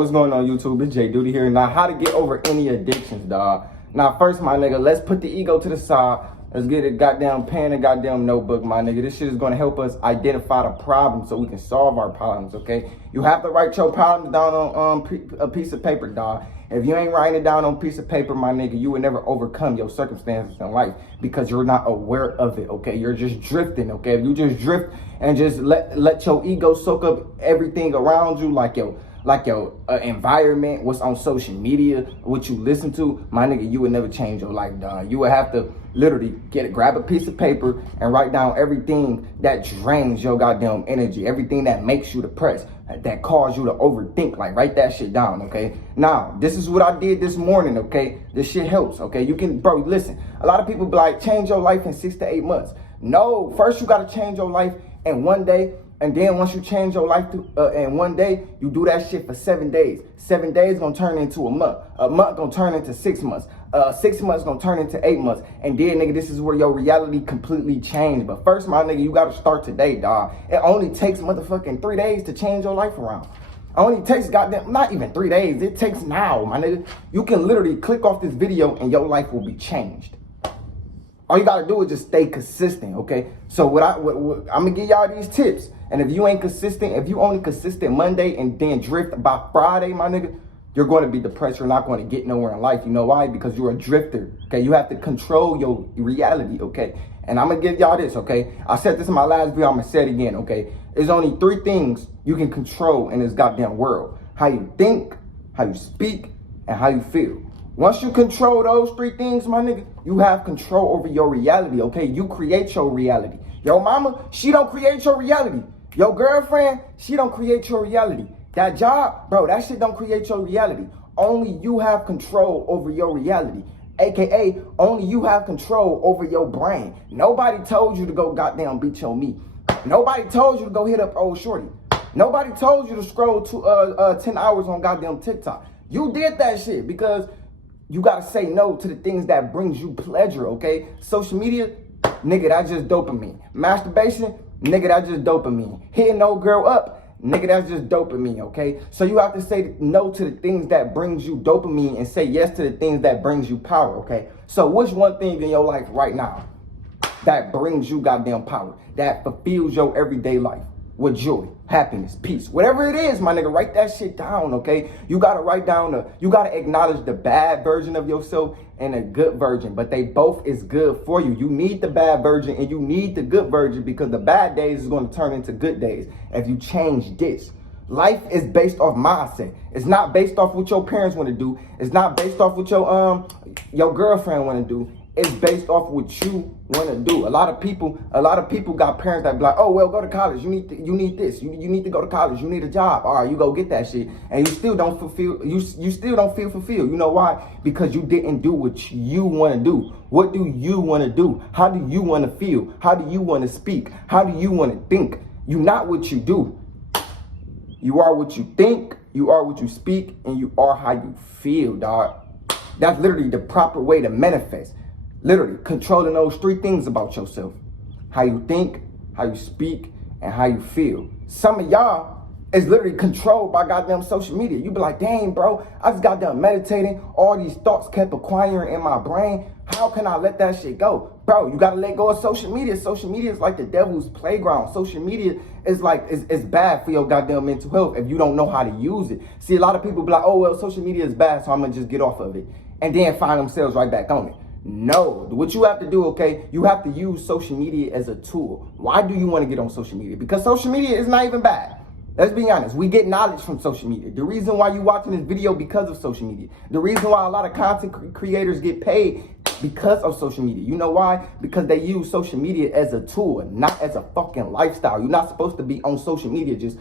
what's going on YouTube? It's Jayyduty here. Now, how to get over any addictions, dog. Now, first, my nigga, let's put the ego to the side. Let's get a goddamn pen and goddamn notebook, my nigga. This shit is going to help us identify the problem so we can solve our problems, okay? You have to write your problems down on a piece of paper, dog. If you ain't writing it down on a piece of paper, my nigga, you will never overcome your circumstances in life because you're not aware of it, okay? You're just drifting, okay? If you just drift and just let your ego soak up everything around you, like your environment, what's on social media, what you listen to, my nigga, you would never change your life, dog. You would have to literally grab a piece of paper and write down everything that drains your goddamn energy, everything that makes you depressed, that cause you to overthink. Like, write that shit down, okay? Now, this is what I did this morning, okay? This shit helps, okay? You can, bro, listen, a lot of people be like, change your life in 6 to 8 months. No, first you gotta change your life in 1 day. And then once you change your life in 1 day, you do that shit for 7 days. 7 days gonna turn into a month. A month gonna turn into 6 months. 6 months gonna turn into 8 months. And then, nigga, this is where your reality completely changed. But first, my nigga, you gotta start today, dog. It only takes motherfucking 3 days to change your life around. It only takes goddamn, not even 3 days. It takes now, my nigga. You can literally click off this video and your life will be changed. All you gotta do is just stay consistent, okay? So I'm gonna give y'all these tips. And if you ain't consistent, if you only consistent Monday and then drift by Friday, my nigga, you're going to be depressed. You're not going to get nowhere in life. You know why? Because you're a drifter, okay? You have to control your reality, okay? And I'm going to give y'all this, okay? I said this in my last video. I'm going to say it again, okay? There's only 3 things you can control in this goddamn world. How you think, how you speak, and how you feel. Once you control those 3 things, my nigga, you have control over your reality, okay? You create your reality. Your mama, she don't create your reality. Your girlfriend, she don't create your reality. That job, bro, that shit don't create your reality. Only you have control over your reality. AKA, only you have control over your brain. Nobody told you to go goddamn beat your meat. Nobody told you to go hit up old shorty. Nobody told you to scroll to 10 hours on goddamn TikTok. You did that shit because you gotta say no to the things that brings you pleasure, okay? Social media, nigga, that's just dopamine. Masturbation, nigga, that's just dopamine. Hitting no girl up, nigga, that's just dopamine, okay? So you have to say no to the things that brings you dopamine and say yes to the things that brings you power, okay? So which one thing in your life right now that brings you goddamn power, that fulfills your everyday life with joy, happiness, peace, whatever it is, my nigga, write that shit down, okay? You gotta write down you gotta acknowledge the bad version of yourself and a good version, but they both is good for you. You need the bad version and you need the good version because the bad days is gonna turn into good days if you change this. Life is based off mindset. It's not based off what your parents wanna do. It's not based off what your girlfriend wanna do. It's based off what you want to do. A lot of people got parents that be like, oh, well, go to college. You need this. You need to go to college. You need a job. All right, you go get that shit. And you still don't feel fulfilled. You know why? Because you didn't do what you want to do. What do you want to do? How do you want to feel? How do you want to speak? How do you want to think? You're not what you do. You are what you think. You are what you speak. And you are how you feel, dog. That's literally the proper way to manifest. Literally controlling those 3 things about yourself. How you think, how you speak, and how you feel. Some of y'all is literally controlled by goddamn social media. You be like, dang, bro, I just got done meditating. All these thoughts kept acquiring in my brain. How can I let that shit go? Bro, you gotta let go of social media. Social media is like the devil's playground. Social media is like, it's bad for your goddamn mental health if you don't know how to use it. See, a lot of people be like, oh, well, social media is bad, so I'm gonna just get off of it. And then find themselves right back on it. No, what you have to do, okay, you have to use social media as a tool. Why do you want to get on social media? Because social media is not even bad. Let's be honest. We get knowledge from social media. The reason why you watching this video because of social media. The reason why a lot of content creators get paid because of social media. You know why? Because they use social media as a tool, not as a fucking lifestyle. You're not supposed to be on social media just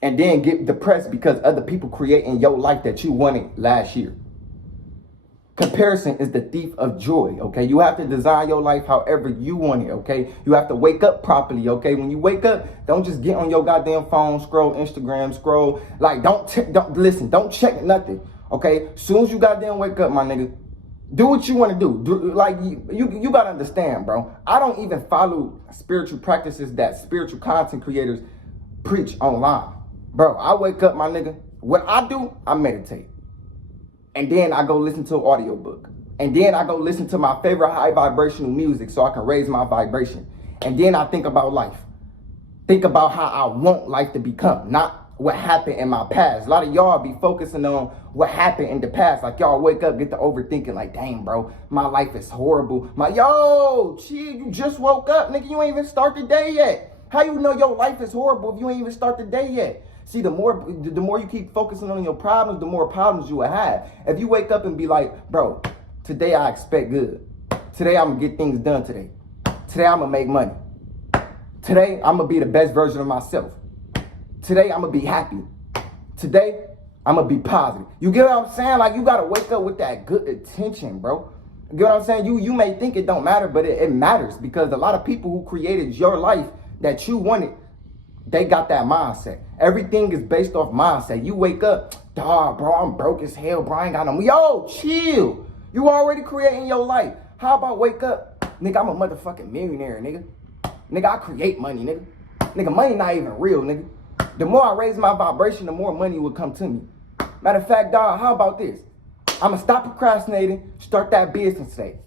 and then get depressed because other people creating your life that you wanted last year. Comparison is the thief of joy, okay? You have to design your life however you want it, okay? You have to wake up properly, okay? When you wake up, don't just get on your goddamn phone, scroll Instagram, scroll. Like, don't check nothing, okay? Soon as you goddamn wake up, my nigga, Do what you want to do. Like you gotta understand, bro. I don't even follow spiritual practices that spiritual content creators preach online. Bro, I wake up, my nigga. What I do, I meditate. And then I go listen to an audiobook. And then I go listen to my favorite high vibrational music so I can raise my vibration. And then I think about life. Think about how I want life to become, not what happened in my past. A lot of y'all be focusing on what happened in the past. Like y'all wake up, get to overthinking like, dang, bro, my life is horrible. Yo, chill, you just woke up, nigga. You ain't even start the day yet. How you know your life is horrible if you ain't even start the day yet? See, the more you keep focusing on your problems, the more problems you will have. If you wake up and be like, bro, today I expect good. Today I'm gonna get things done today. Today I'm gonna make money. Today I'm gonna be the best version of myself. Today, I'm going to be happy. Today, I'm going to be positive. You get what I'm saying? Like, you got to wake up with that good intention, bro. You get what I'm saying? You may think it don't matter, but it matters because a lot of people who created your life that you wanted, they got that mindset. Everything is based off mindset. You wake up, dog, bro, I'm broke as hell, bro. I ain't got no... Yo, chill. You already creating your life. How about wake up? Nigga, I'm a motherfucking millionaire, nigga. Nigga, I create money, nigga. Nigga, money not even real, nigga. The more I raise my vibration, the more money will come to me. Matter of fact, dog, how about this? I'm going to stop procrastinating, start that business today.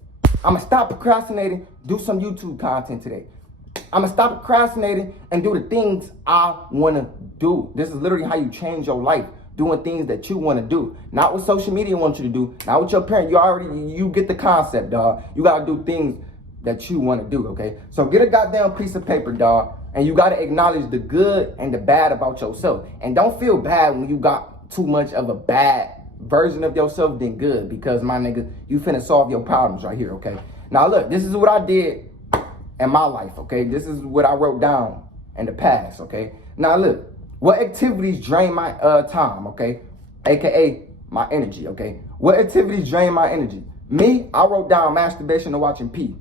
I'm going to stop procrastinating, do some YouTube content today. I'm going to stop procrastinating and do the things I want to do. This is literally how you change your life. Doing things that you want to do. Not what social media wants you to do. Not what your parents. You get the concept, dog. You got to do things that you want to do, okay? So get a goddamn piece of paper, dog. And you got to acknowledge the good and the bad about yourself. And don't feel bad when you got too much of a bad version of yourself than good. Because, my nigga, you finna solve your problems right here, okay? Now, look, this is what I did in my life, okay? This is what I wrote down in the past, okay? Now, look, what activities drain my time, okay? AKA my energy, okay? What activities drain my energy? Me, I wrote down masturbation and watching P.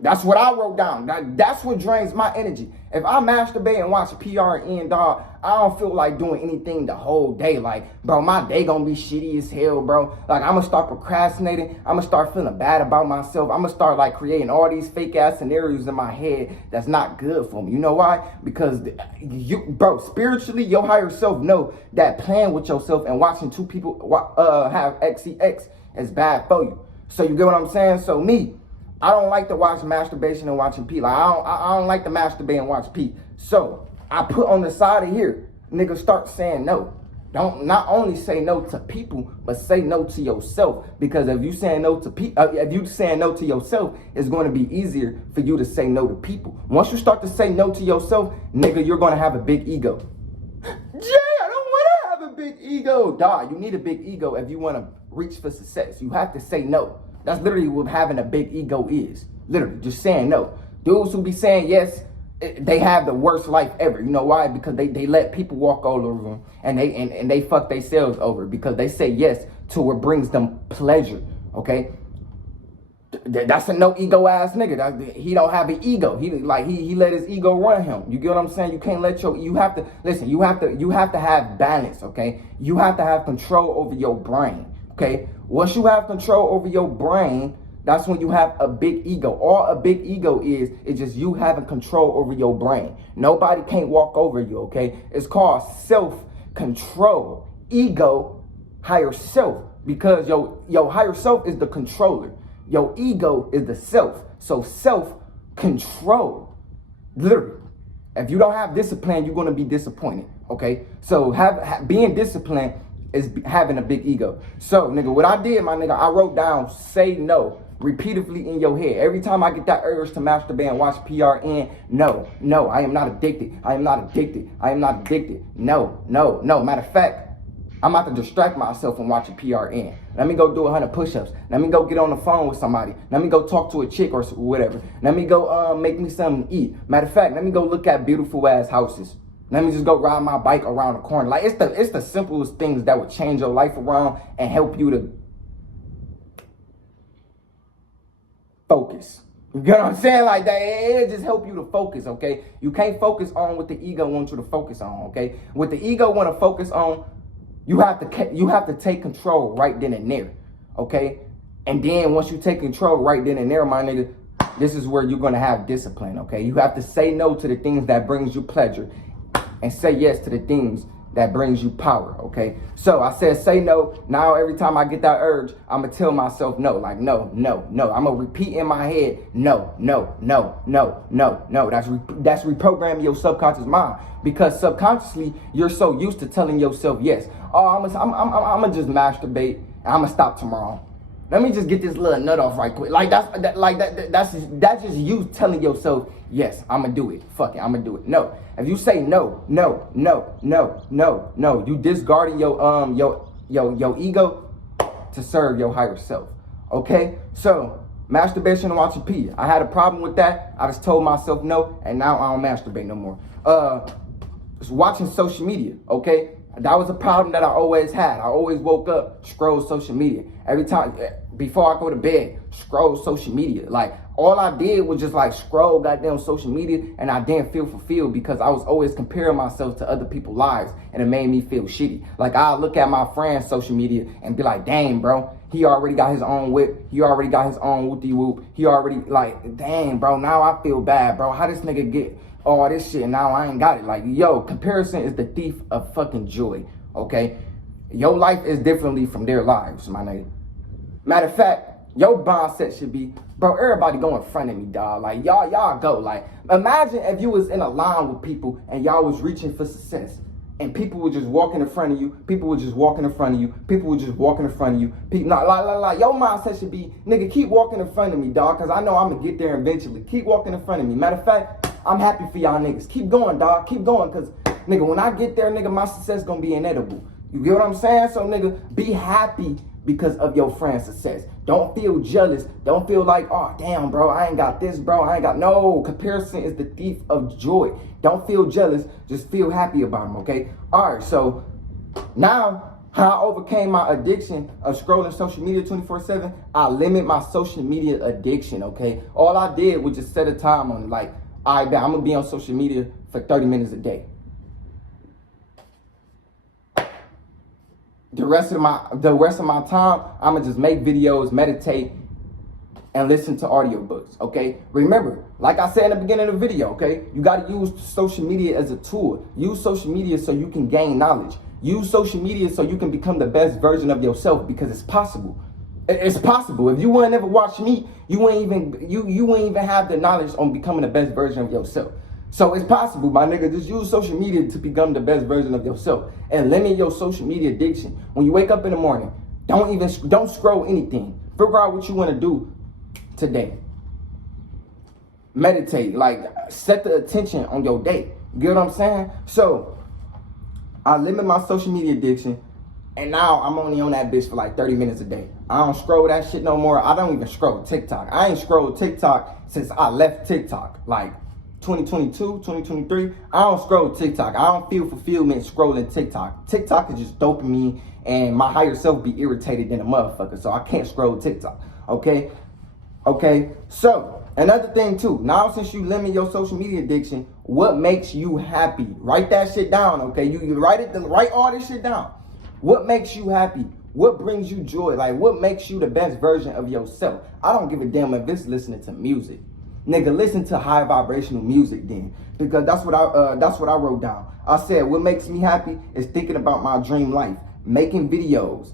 That's what I wrote down. That's what drains my energy. If I masturbate and watch PRN, dog, I don't feel like doing anything the whole day. Like, bro, my day gonna be shitty as hell, bro. Like, I'm gonna start procrastinating. I'm gonna start feeling bad about myself. I'm gonna start, like, creating all these fake-ass scenarios in my head that's not good for me. You know why? Because, bro, spiritually, your higher self know that playing with yourself and watching two people have XCX is bad for you. So, you get what I'm saying? So, me, I don't like to watch masturbation and watching P. Like, I don't like to masturbate and watch P. So, I put on the side of here, nigga, start saying no. Don't not only say no to people, but say no to yourself. Because if you saying no to if you saying no to yourself, it's going to be easier for you to say no to people. Once you start to say no to yourself, nigga, you're going to have a big ego. Jay, I don't want to have a big ego. Dog, you need a big ego if you want to reach for success. You have to say no. That's literally what having a big ego is. Literally, just saying no. Dudes who be saying yes, they have the worst life ever. You know why? Because they let people walk all over them and they fuck themselves over because they say yes to what brings them pleasure. Okay? That's a no ego ass nigga. He don't have an ego. He let his ego run him. You get what I'm saying? You can't let you have to listen, you have to have balance, okay? You have to have control over your brain. Okay, once you have control over your brain, that's when you have a big ego. All a big ego is just you having control over your brain. Nobody can't walk over you, okay? It's called self-control. Ego, higher self, because your higher self is the controller. Your ego is the self. So self-control, literally. If you don't have discipline, you're going to be disappointed, okay? So being disciplined is having a big ego. So, nigga, what I did, my nigga, I wrote down say no repeatedly in your head. Every time I get that urge to masturbate and watch PRN, no, I am not addicted. I am not addicted. I am not addicted. No. Matter of fact, I'm about to distract myself from watching PRN. Let me go do 100 push-ups. Let me go get on the phone with somebody. Let me go talk to a chick or whatever. Let me go make me something to eat. Matter of fact, let me go look at beautiful ass houses. Let me just go ride my bike around the corner. Like, it's the simplest things that would change your life around and help you to focus. You get what I'm saying? Like, that, it just help you to focus, okay? You can't focus on what the ego wants you to focus on, okay? What the ego want to focus on, you have to take control right then and there, okay? And then once you take control right then and there, my nigga, this is where you're gonna have discipline, okay? You have to say no to the things that brings you pleasure and say yes to the things that brings you power, okay? So I said say no. Now every time I get that urge, I'm gonna tell myself no, like no, no, no. I'm gonna repeat in my head, no, no, no, no, no, no. That's reprogramming your subconscious mind, because subconsciously you're so used to telling yourself yes. Oh, I'm gonna just masturbate and I'm gonna stop tomorrow. Let me just get this little nut off right quick. Like that's just you telling yourself, yes, I'm gonna do it. Fuck it, I'm gonna do it. No, if you say no, no, no, no, no, no, you discarding your ego to serve your higher self. Okay, so masturbation and watching P. I had a problem with that. I just told myself no, and now I don't masturbate no more. Watching social media. Okay. That was a problem that I always had. I always woke up, scroll social media. Every time, before I go to bed, scroll social media. Like, all I did was just like scroll goddamn social media, and I didn't feel fulfilled because I was always comparing myself to other people's lives, and it made me feel shitty. Like, I'll look at my friend's social media and be like, dang, bro, he already got his own whip. He already got his own whoop-de-whoop. He already, like, dang, bro, now I feel bad, bro. How this nigga get all this shit, now I ain't got it? Like, yo, comparison is the thief of fucking joy, okay? Your life is differently from their lives, my nigga. Matter of fact, your mindset should be, bro, everybody go in front of me, dog. Like, y'all go. Like, imagine if you was in a line with people and y'all was reaching for success, and people were just walking in front of you, people were just walking in front of you, people were just walking in front of you. Like, your mindset should be, nigga, keep walking in front of me, dog, because I know I'm going to get there eventually. Keep walking in front of me. Matter of fact, I'm happy for y'all niggas. Keep going, dog. Keep going, because, nigga, when I get there, nigga, my success going to be inedible. You get what I'm saying? So, nigga, be happy because of your friend's success. Don't feel jealous. Don't feel like, oh, damn, bro, I ain't got this, bro. I ain't got... No, comparison is the thief of joy. Don't feel jealous. Just feel happy about them, okay? All right, so now how I overcame my addiction of scrolling social media 24/7, I limit my social media addiction, okay? All I did was just set a time on it. Like, all right, I'm going to be on social media for 30 minutes a day. The rest of my time, I'm gonna just make videos, meditate, and listen to audiobooks, okay? Remember, like I said in the beginning of the video, okay? You gotta use social media as a tool. Use social media so you can gain knowledge. Use social media so you can become the best version of yourself, because it's possible. It's possible. If you wouldn't ever watch me, you wouldn't even have the knowledge on becoming the best version of yourself. So it's possible, my nigga. Just use social media to become the best version of yourself, and limit your social media addiction. When you wake up in the morning, don't scroll anything. Figure out what you want to do today. Meditate, like, set the attention on your day. You get what I'm saying? So I limit my social media addiction, and now I'm only on that bitch for like 30 minutes a day. I don't scroll that shit no more. I don't even scroll TikTok. I ain't scrolled TikTok since I left TikTok. Like, 2022, 2023, I don't scroll TikTok. I don't feel fulfillment scrolling TikTok. TikTok is just dopamine, and my higher self be irritated than a motherfucker, so I can't scroll TikTok, okay? Okay, so another thing too, now since you limit your social media addiction, what makes you happy? Write that shit down, okay? You write all this shit down. What makes you happy? What brings you joy? Like, what makes you the best version of yourself? I don't give a damn if it's listening to music. Nigga, listen to high vibrational music then, because that's what I wrote down. I said, what makes me happy is thinking about my dream life, making videos,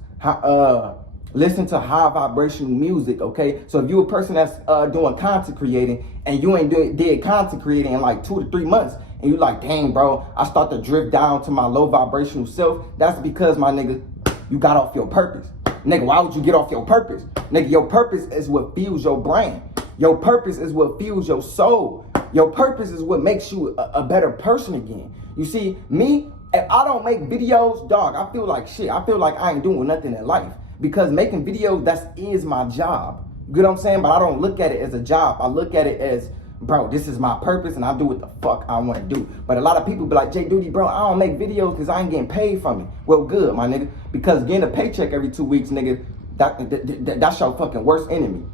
listen to high vibrational music, okay? So if you a person that's doing content creating, and you ain't did content creating in like 2 to 3 months, and you like, dang, bro, I start to drift down to my low vibrational self, that's because, my nigga, you got off your purpose. Nigga, why would you get off your purpose? Nigga, your purpose is what fuels your brain. Your purpose is what fuels your soul. Your purpose is what makes you a better person again. You see, me, if I don't make videos, dog, I feel like shit. I feel like I ain't doing nothing in life, because making videos, that is my job. You get what I'm saying? But I don't look at it as a job. I look at it as, bro, this is my purpose, and I do what the fuck I want to do. But a lot of people be like, Jayyduty, bro, I don't make videos because I ain't getting paid from it. Well, good, my nigga, because getting a paycheck every 2 weeks, nigga, that's your fucking worst enemy.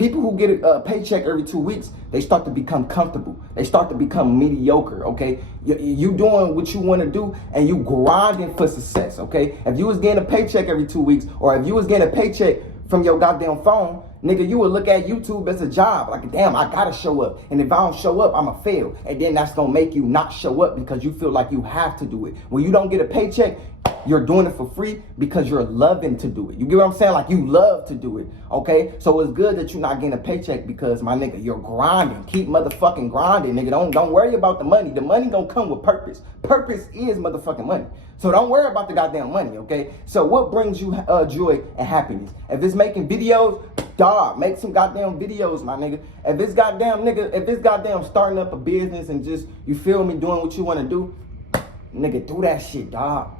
People who get a paycheck every 2 weeks, they start to become comfortable. They start to become mediocre, okay? You doing what you want to do and you grinding for success, okay? If you was getting a paycheck every 2 weeks, or if you was getting a paycheck from your goddamn phone, nigga, you would look at YouTube as a job. Like, damn, I gotta show up. And if I don't show up, I'ma fail. And then that's gonna make you not show up because you feel like you have to do it. When you don't get a paycheck, you're doing it for free because you're loving to do it. You get what I'm saying? Like, you love to do it, okay? So it's good that you're not getting a paycheck because, my nigga, you're grinding. Keep motherfucking grinding, nigga. Don't worry about the money. The money gonna come with purpose. Purpose is motherfucking money. So don't worry about the goddamn money, okay? So what brings you joy and happiness? If it's making videos, dog, make some goddamn videos, my nigga. If it's goddamn starting up a business and just, you feel me, doing what you want to do, nigga, do that shit, dog.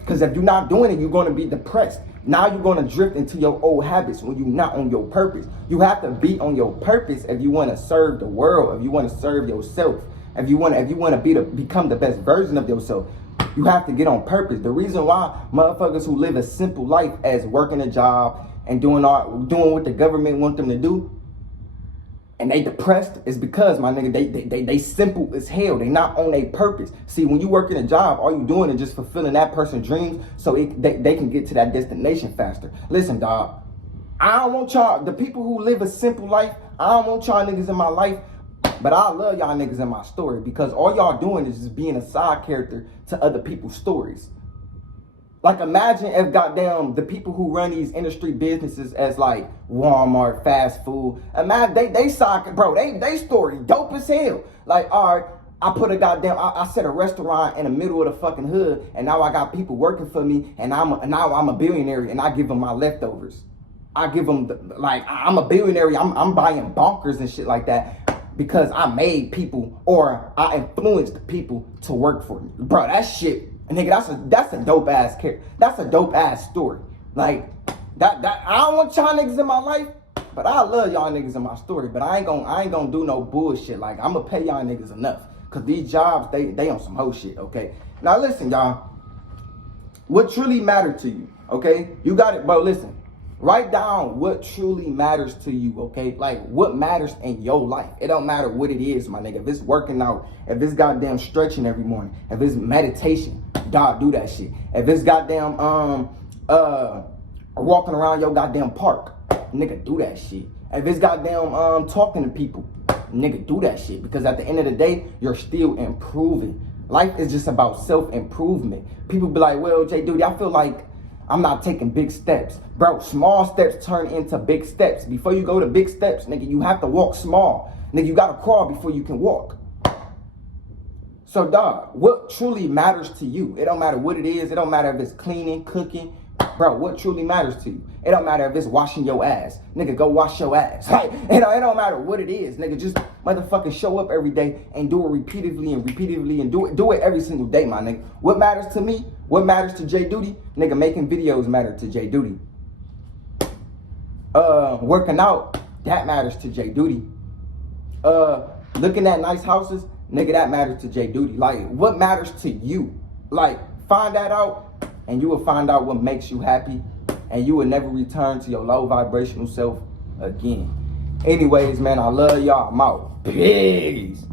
Because if you're not doing it, you're going to be depressed. Now you're going to drift into your old habits when you're not on your purpose. You have to be on your purpose if you want to serve the world, if you want to serve yourself, if you want to become the best version of yourself. You have to get on purpose. The reason why motherfuckers who live a simple life as working a job and doing what the government want them to do, and they depressed, is because, my nigga, they simple as hell. They not on a purpose. See, when you work in a job, all you doing is just fulfilling that person's dreams so they can get to that destination faster. Listen, dog, I don't want y'all, the people who live a simple life, I don't want y'all niggas in my life, but I love y'all niggas in my story because all y'all doing is just being a side character to other people's stories. Like, imagine if goddamn the people who run these industry businesses as like Walmart, fast food, imagine they side, bro, they story dope as hell. Like, all right, I put a goddamn, I set a restaurant in the middle of the fucking hood, and now I got people working for me, and now I'm a billionaire, and I give them my leftovers. I give them, I'm a billionaire, I'm buying bonkers and shit like that because I made people, or I influenced people to work for me. Bro, that shit, nigga, that's a dope ass character. That's a dope ass story. Like, that I don't want y'all niggas in my life, but I love y'all niggas in my story. But I ain't gonna do no bullshit. Like, I'm gonna pay y'all niggas enough. Cause these jobs, they on some hoe shit, okay? Now listen, y'all. What truly matters to you, okay? You got it, bro, listen. Write down what truly matters to you, okay? Like, what matters in your life. It don't matter what it is, my nigga. If it's working out, if it's goddamn stretching every morning, if it's meditation, dog, do that shit. If it's goddamn walking around your goddamn park, nigga, do that shit. If it's goddamn talking to people, nigga, do that shit. Because at the end of the day, you're still improving. Life is just about self-improvement. People be like, well, Jayyduty, I feel like I'm not taking big steps. Bro, small steps turn into big steps. Before you go to big steps, nigga, you have to walk small. Nigga, you gotta crawl before you can walk. So, dog, what truly matters to you? It don't matter what it is. It don't matter if it's cleaning, cooking. Bro, what truly matters to you? It don't matter if it's washing your ass. Nigga, go wash your ass. Like, it don't matter what it is. Nigga, just motherfucking show up every day and do it repeatedly and do it every single day, my nigga. What matters to me? What matters to Jayyduty? Nigga, making videos matter to Jayyduty. Working out, that matters to Jayyduty. Looking at nice houses, nigga, that matters to Jayyduty. Like, what matters to you? Like, find that out, and you will find out what makes you happy, and you will never return to your low vibrational self again. Anyways, man, I love y'all. I'm out. Peace.